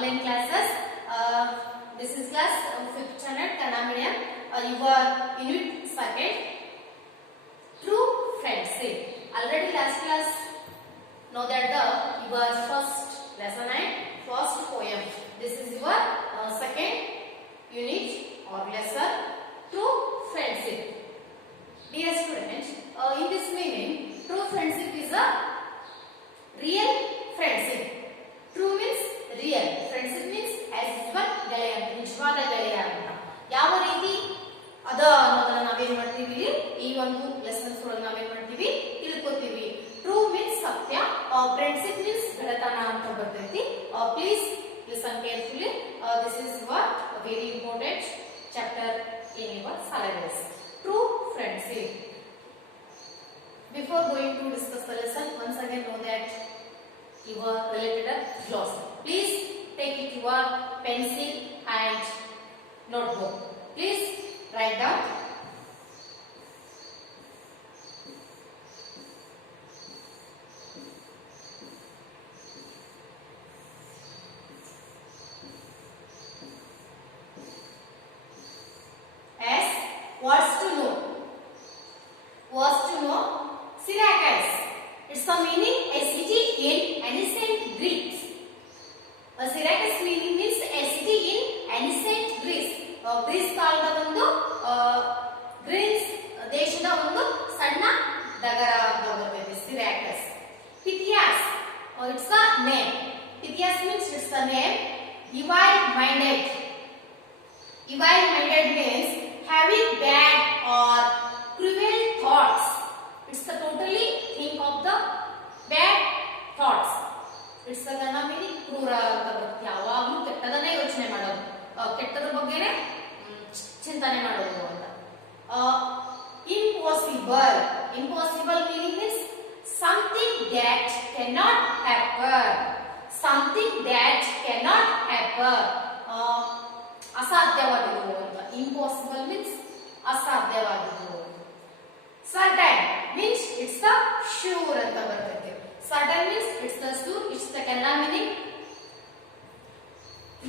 online classes. This is class 5th standard Kannada medium. Your unit 2nd. True friendship. Already last class know that your first lesson and first poem. This is your second unit or lesson. True friendship. Dear students, in this meaning, true friendship is a real friendship. True means real. Friendship means as usual ಗೆಳೆಯ ನಿಜವಾದ ಗೆಳೆಯ ಅಂತ. ಯಾವ ರೀತಿ ಅದ ಅನ್ನೋದನ್ನ ನಾವೇನ್ ಮಾಡ್ತೀವಿ ಈ ಒಂದು ಲೆಸನ್ಸ್ ಒಳಗೆ ನಾವೇನ್ ಮಾಡ್ತೀವಿ ತಿಳ್ಕೊತೀವಿ. ಟ್ರೂ ಮೀನ್ಸ್ ಸತ್ಯ, ಫ್ರೆಂಡ್ಶಿಪ್ ಮೀನ್ಸ್ ಗೆಳೆತನ ಅಂತ ಬರ್ತೈತಿ. Please listen carefully. This is very important chapter in your syllabus. True friendship. Before going to discuss the lesson, once again know that your related glossary. Please take it your pencil and notebook. Please write down. S. Words to know. Words to know. Syracuse. It's the meaning a city in ancient Greece. A Syracuse meaning means a city in ancient Greece. Greece ಕಾಲದ ಒಂದು Greece ದೇಶದ ಒಂದು ಸಣ್ಣ ನಗರ ಅಂತ ಬರ್ತದೆ Syracuse. Pythias. It's the name. Pythias means it's the name. Evil-minded. Evil-minded means having bad or cruel thoughts. It's the totally think of the bad thoughts. It's the Kannada meaning ಕ್ರೂರ ಅಂತ ಬರುತ್ತೆ. ಯಾವಾಗಲೂ ಕೆಟ್ಟದನ್ನೇ ಯೋಚನೆ ಮಾಡೋದು, ಕೆಟ್ಟದ ಬಗ್ಗೆನೇ ಚಿಂತನೆ ಮಾಡೋದು ಅಂತ. Impossible. Impossible meaning is something that cannot happen. Something that cannot happen. ಅಸಾಧ್ಯವಾದದ್ದು ಅಂತ. Impossible means ಅಸಾಧ್ಯವಾದದ್ದು. Certain means it's the sure ಅಂತ ಬರ್ತದೆ. Certain means it's the sure. It's the Kannada meaning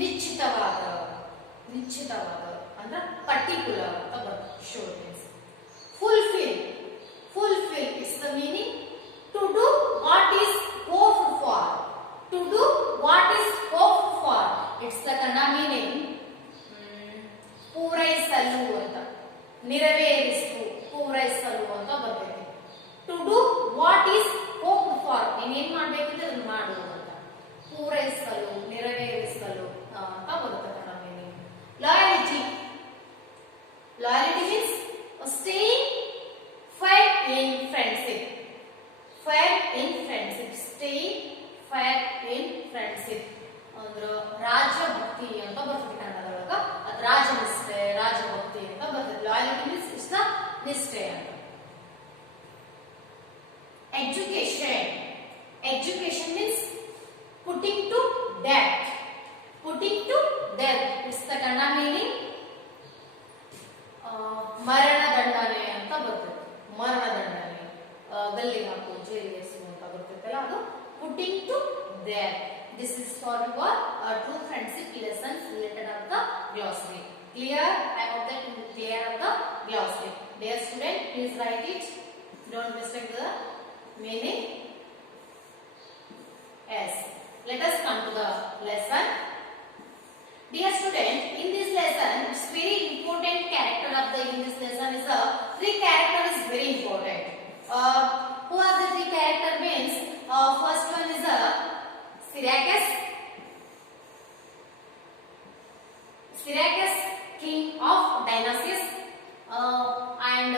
ನಿಶ್ಚಿತವಾದ. ನಿಶ್ಚಿತವಾದ ಅಂದ್ರೆ particular ಅಂತ ಬರ್ತದೆ. Sure means fulfill. Fulfill is the meaning to do what is hoped for. To do what is hoped for. It's the Kannada meaning ಪೂರೈಸಲು ಅಂತ. ನೆರವೇರಿಸು, ಪೂರೈಸಲು ಅಂತ ಬರ್ತೈತಿ. To do what is hope for. ನೀನೇನ್ ಮಾಡ್ಬೇಕಂದ್ರೆ ಅದನ್ನ ಮಾಡು ಅಂತ. ಪೂರೈಸಲು, ನೆರವೇರಿಸಲು ಅಂತ ಬರ್ತದೆ ನಮಗೆ. Loyalty. Loyalty means staying fire in friendship. Fire in friendship. Staying fire in friendship ಅಂದ್ರೆ ರಾಜಭಕ್ತಿ ಅಂತ ಬರ್ತದೆ ಕನ್ನಡದೊಳಗ. ಅದು ರಾಜನಿಷ್ಠೆ, ರಾಜಭಕ್ತಿ ಅಂತ ಬರ್ತದೆ. ಲಾಯಲ್ಟಿ ಮೀನ್ಸ್ ಇಷ್ಟ ನಿಷ್ಠೆ ಅಂತ. Education. Education means putting to death. Putting to death. It's the Kannada meaning ಮರಣ ದಂಡನೆ ಅಂತ ಬರ್ತದೆ. ಮರಣ ದಂಡನೆ, ಗಲ್ಲಿಗೆ ಹಾಕು, ಜೈಲಿಗೆ ಎಸೆಯುವ ಅಂತ ಬರ್ತೈತಲ್ಲ ಅದು putting to death. This is for your true friendship lessons related of the glossary. Clear? I hope that you clear of the glossary. Dear student, please write it. Don't mistake the meaning. Yes. Let us come to the lesson. Dear student, in this lesson, it's very important character of the in this lesson is a three character is very important. Who are the three character means? First one is a Syracuse. Syracuse, king of dynasties, and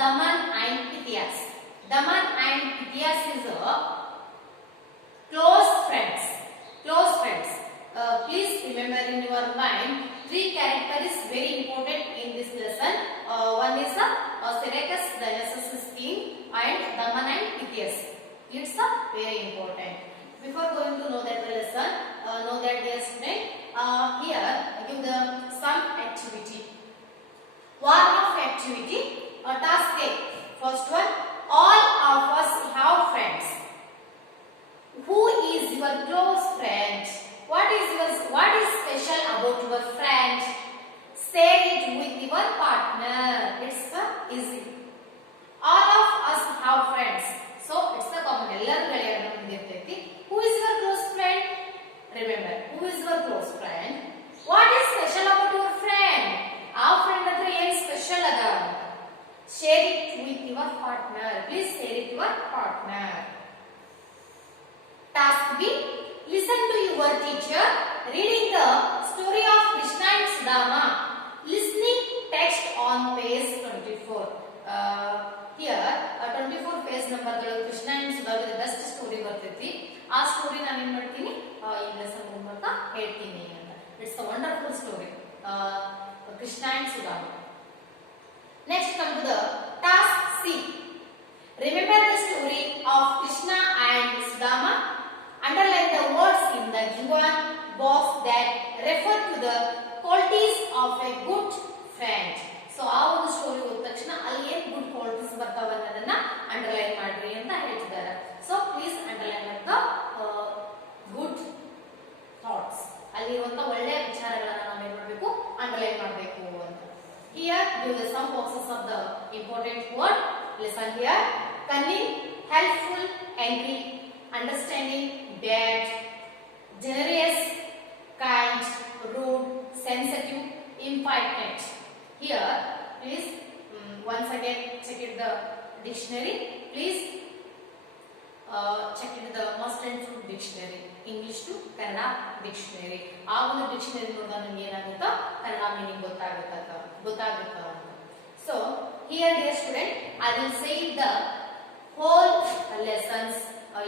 Daman and Pythias. Daman and Pythias is a close friends. Close friends. Please remember in your mind, three characters is very important in this lesson. One is the Syracuse dynasties king and Daman and Pythias. It's very important. Before going to know that lesson, know that dear student, here I give the some activity. One of activity, a task A. First one, all of us have friends. Who is your close friend? What is your with your partner. Please share it with your partner. Task B. Listen to your teacher reading the story of Krishna and Sudama. Listening text on page 24. Here 24 page number Krishna and Sudama the best story ಬರ್ತೈತಿ. ಆ story ನಾನು ಏನು ಮಾಡ್ತೀನಿ ಈ lesson ಮೂಲಕ ಹೇಳ್ತೀನಿ ಅಂತ. It's a wonderful story. Krishna and Sudama. Next come to the task C. Remember the story of Krishna and Sudama. Underline the words in the given box that refer to the qualities of a good friend. So ಆ ಒಂದು story ಓದಿದ ತಕ್ಷಣ ಅಲ್ಲಿ ಏನು good qualities ಬರ್ತಾವೆ ಅನ್ನೋದನ್ನ underline ಮಾಡ್ರಿ ಅಂತ ಹೇಳ್ತಿದ್ದಾರೆ. So please underline the good thoughts. ಅಲ್ಲಿರುವಂತ ಒಳ್ಳೆಯ ವಿಚಾರಗಳನ್ನ ನಾವು ಏನು ಮಾಡಬೇಕು ಅಂಡರ್ಲೈನ್ ಮಾಡಬೇಕು ಅಂತ. Here give the some boxes of the important word. Listen here. Cunning, helpful, angry, understanding, bad, generous, kind, rude, sensitive, impertinent. Here, please once again check it the dictionary. Please check it the must and should dictionary. English to Kannada dictionary. ಆ ಒಂದು dictionary ನೋಡಿದಾಗ ನಿಮಗೆ ಏನಾಗುತ್ತಾ Kannada meaning ಗೊತ್ತಾಗುತ್ತಾ. So here dear student, I will say the whole lessons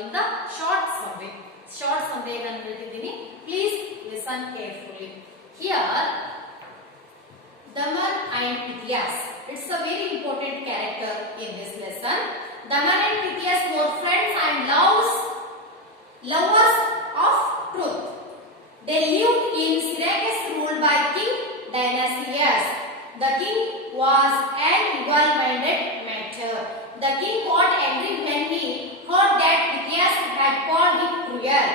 in the short summary. Short summary ನಾನು ಹೇಳ್ತಿದ್ದೀನಿ. Please listen carefully. Here Daman and Pithias. It's a very important character in this lesson. Daman and Pithias were friends and lovers of truth. They lived in Syracuse ruled by King Dionysius. The king was an evil-minded matter. The king got angry when he heard that Pithias had called him cruel.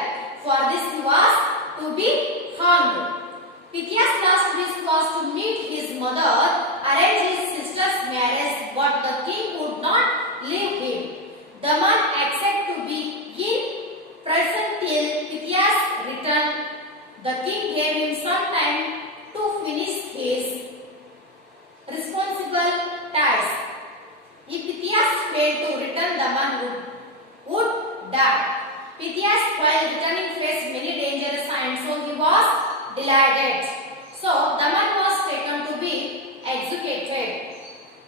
For this he was to be hanged. Pithias' last wish was to meet his mother, arrange his sister's marriage, but the king would not leave him. Daman accepted to be in prison till Pithias returned. The king gave him some time to finish his responsible task. If Pithias failed to return, Daman would die. Pithias, while returning, faced many dangers, and so he was delighted. So Daman was taken to be executed.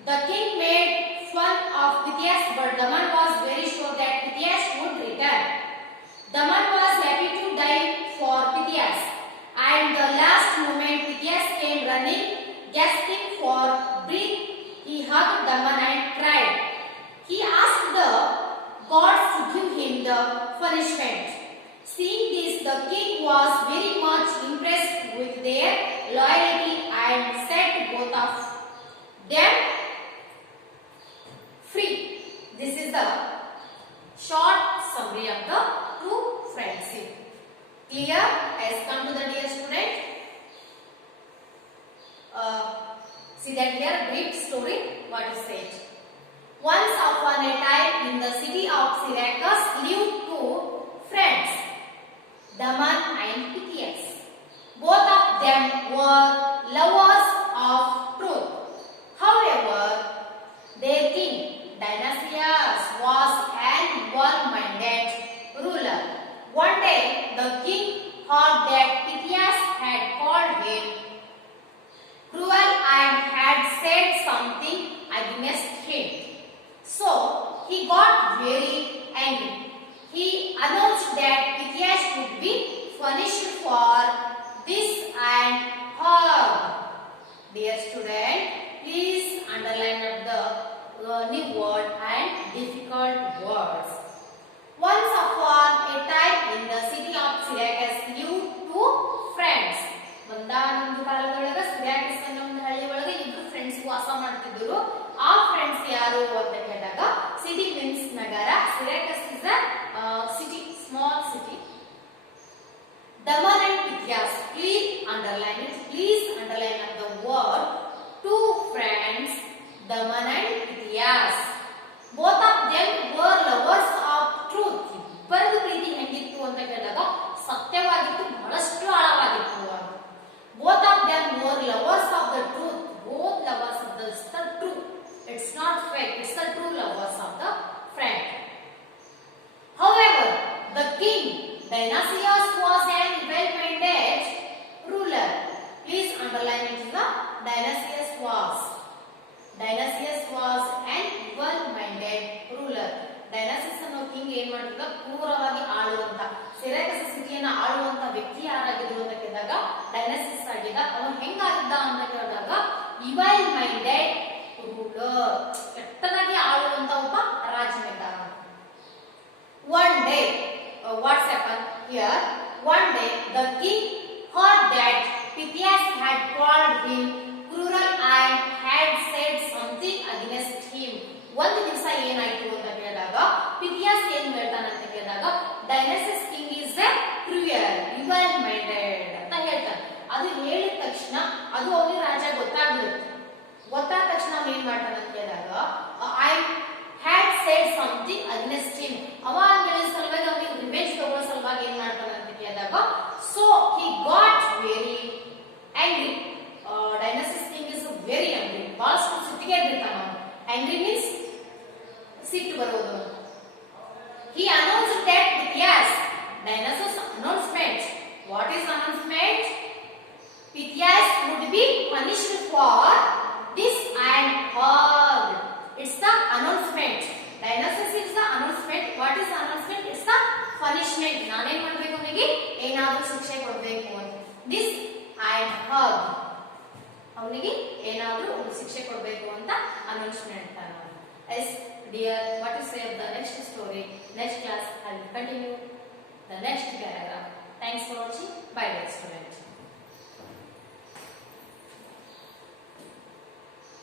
The king made fun of Pithias, but Daman was very sure that Pithias would return. Daman was happy to die for Pithias, and the last moment Pithias came running, gasping for breath. He hugged Daman and cried. He asked the gods to give him the punishment. Seeing this, the king was very much impressed with their loyalty and set both of them free. This is the short summary of the true friendship. Clear? Has come to the dear student. See that here brief story. What is it? Once upon a time, in the city of Syracuse lived two friends, Daman and Pithias. Both of them were lovers of truth. However, their king, Dionysius, was an evil-minded ruler. One day, the king heard that Pithias had called him cruel and had said something against him. So, he got very angry. He announced that Pithias would be punished for this and hung. Dear student, please underline up the new word and difficult words. Once upon a time in the city of Syracuse lived two friends. ಒಂದಾನೊಂದು ಕಾಲದೊಳಗೆ ಸಿರಾಕಸ್ ಅನ್ನೋ ಒಂದು ಹಳ್ಳಿ ಒಳಗೆ ಇಬ್ಬರು friends ವಾಸ ಮಾಡ್ತಿದ್ರು. ಆ friends ಯಾರು ಅಂತ ಕೇಳಿದಾಗ ಸಿಟಿ ಮೀನ್ಸ್ ನಗರ. Syracuse is a city, small city. Daman and Pithias. Please underline it. Please underline up the word two friends, Daman and Pithias. Both of them were lovers of truth. ಇಬ್ಬರದು ಪ್ರೀತಿ ಹೆಂಗಿತ್ತು ಅಂತ ಕೇಳಿದಾಗ ಸತ್ಯವಾಗಿತ್ತು, ಬಹಳಷ್ಟು ಆಳವಾಗಿತ್ತು. Both of them were lovers of the truth. Both lovers of the truth. It's not fake. It's the truth. Dionysius was an well-minded ruler. Please underline it. The Dionysius was an well-minded ruler. ಡೈನಾಸಿಯಸ್ ಅನ್ನೋ king ಏನ್ ಮಾಡಿದ್ರು, ಕ್ರೂರವಾಗಿ ಆಳುವಂತ ಸಿರಾಕಸ್ ಸಿಟಿಯನ್ನ ಆಳುವಂತ ವ್ಯಕ್ತಿ ಯಾರಾಗಿದ್ರು ಅಂತ ಕೇಳಿದಾಗ ಡೈನಾಸಿಯಸ್ ಆಗಿದ್ದ. ಅವನು ಹೆಂಗಾಗಿದ್ದ ಅಂತ ಕೇಳಿದಾಗ ಇವಲ್ ಮೈಂಡೆಡ್ ರೂಲರ್, ಕೆಟ್ಟದಾಗಿ ಆಳುವಂತ ಒಬ್ಬ ರಾಜನಿದ್ದ. One day, what's happened here? One day the king heard that Pythias had called him cruel and had said something against him. ಒಂದು ದಿವಸ ಏನಾಯ್ತು ಅಂತ ಕೇಳಿದಾಗ ಪಿಥಿಯಾಸ್ ಏನ್ ಹೇಳ್ತಾನೆ ಅಂತ ಕೇಳಿದಾಗ Dionysius king is a cruel evil minded ಅಂತ ಹೇಳ್ತಾನೆ. ಅದು ಹೇಳಿದ ತಕ್ಷಣ ಅದು ಅವನಿಗೆ ರಾಜ ಗೊತ್ತಾಗ್ಬಿಡುತ್ತೆ. ಗೊತ್ತಾದ ತಕ್ಷಣ ಅವನು ಏನ್ ಮಾಡ್ತಾನೆ ಅಂತ ಕೇಳಿದಾಗ I had shed something against him, ಅವ ಹೇಳಿದ ಸಲುವಾಗಿ ಅವನಿಗೆ ರಿವೆಂಜ್ ತಗೊಳ್ಳೋ ಸಲುವಾಗಿ ಏನ್ ಮಾಡ್ತಾನೆ ಅಂತ ಕೇಳಿದಾಗ so he got very angry. Dionysius king is very angry, ಬಹಳಷ್ಟು ಸಿಟ್ಟಿಗೆ ಬಿಡ್ತಾನ. ಆಂಗ್ರಿ ಮೀನ್ಸ್ ಸಿಟ್ಟು ಬರೋದು. He announced that Pythias, Dionysus announcement. What is announcement? Pythias would be punished for this and hanged. It's the announcement. Dionysus is the announcement. What is announcement? It's the punishment. ನಾನೇನ್ ಮಾಡ್ಬೇಕು, ಅವನಿಗೆ ಏನಾದರೂ ಶಿಕ್ಷೆ ಕೊಡಬೇಕು ಅಂತ. This and hanged. ಅವನಿಗೆ ಏನಾದರೂ ಒಂದು ಶಿಕ್ಷೆ ಕೊಡಬೇಕು ಅಂತ announcement ಅಂತಾನೆ. Yes, dear, what to say of the next story? Next class, I will continue the next paragraph. Thanks for watching. Bye, dear students.